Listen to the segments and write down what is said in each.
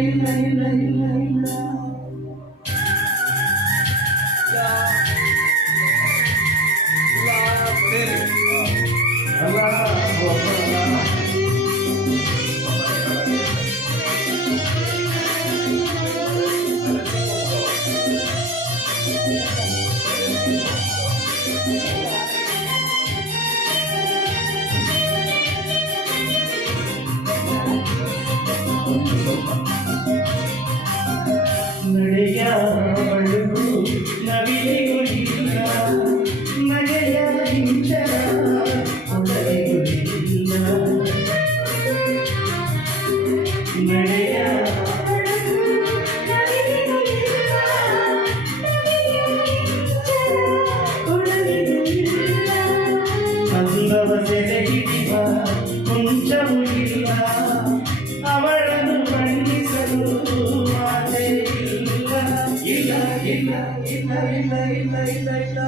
ಇಲ್ಲ ಇಲ್ಲ ಇಲ್ಲ ಇಲ್ಲ ನಡೆಯ ಬಳುಕು ನವಿಲಿಗೂ ಇಲ್ಲ ನಡೆಯ ಹಿಂಚರ ಕೊಡಲಿಗೂ ಇಲ್ಲ ನಡೆಯ ಅಂದವ ಸೆರೆಹಿಡಿವ ಕೊಂಚವೂ ಇಲ್ಲ ಅವಳನ್ನು ಬಣ್ಣಿಸಲು ಮಾತೆ ಇಲ್ಲ ಇಲ್ಲ ಇಲ್ಲ ಇಲ್ಲ ಇಲ್ಲ ಇಲ್ಲ ಇಲ್ಲ ಇಲ್ಲ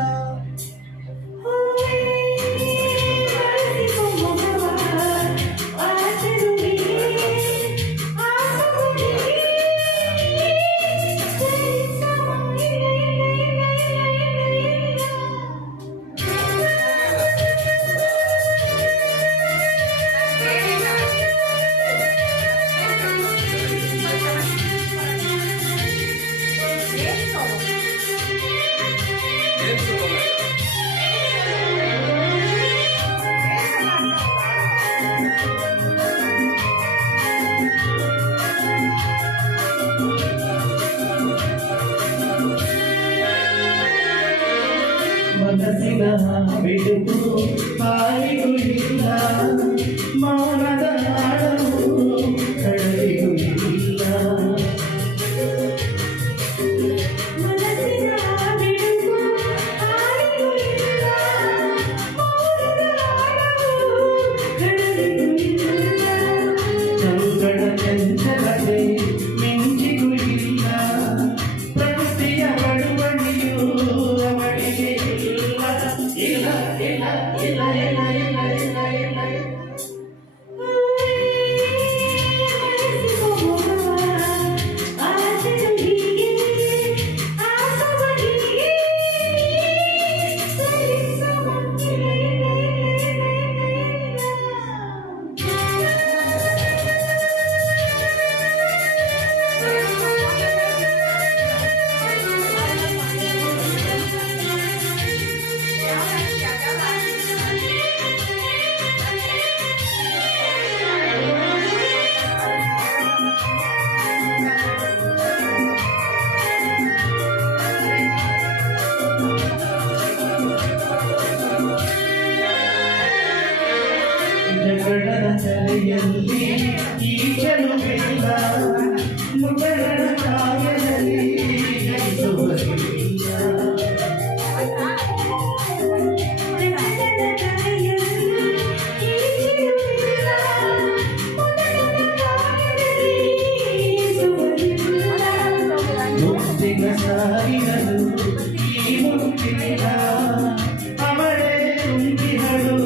ಮನಸ್ಸಿನ ಬಿಡುಗು ಕಾಯಿಗೂ ಇಲ್ಲ ಮೌನದ ಹಾಡಲು ಕಡಲಿಗೂ ಇಲ್ಲ ಚಂಗಡ ಚಂಚಲತೆ ಮಿಂಚಿಗೂ ಇಲ್ಲ ಪ್ರಕೃತಿಯ ಬಳುವಳಿಯು ಅವಳಿಗೆ ಇಲ್ಲ ಇಲ್ಲ ಇಲ್ಲ ಇಲ್ಲ ಇಲ್ಲ ಇಲ್ಲ ಇಲ್ಲ ಇಲ್ಲ ಜಗಳದ ಚಳಿಯಲ್ಲಿ ಈಜಲು ಬೇಡ ಮುಗಳನ ಕಾಯದಲ್ಲಿ ಜಯಿಸುವುದಿಲ್ಲ ಮುತ್ತಿನ ಸಾರಿರಲು ಈ ಮುತ್ತಿನ ಅವಳೇ ತುಂಬಿಹಳು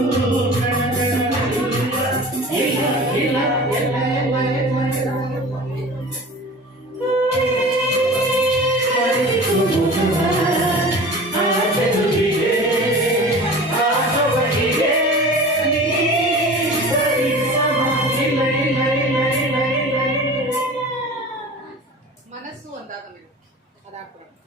ಮನಸ್ಸು ಒಂದಾಗಬೇಕು ಅದಾಗ್ಬಿಡೋದು.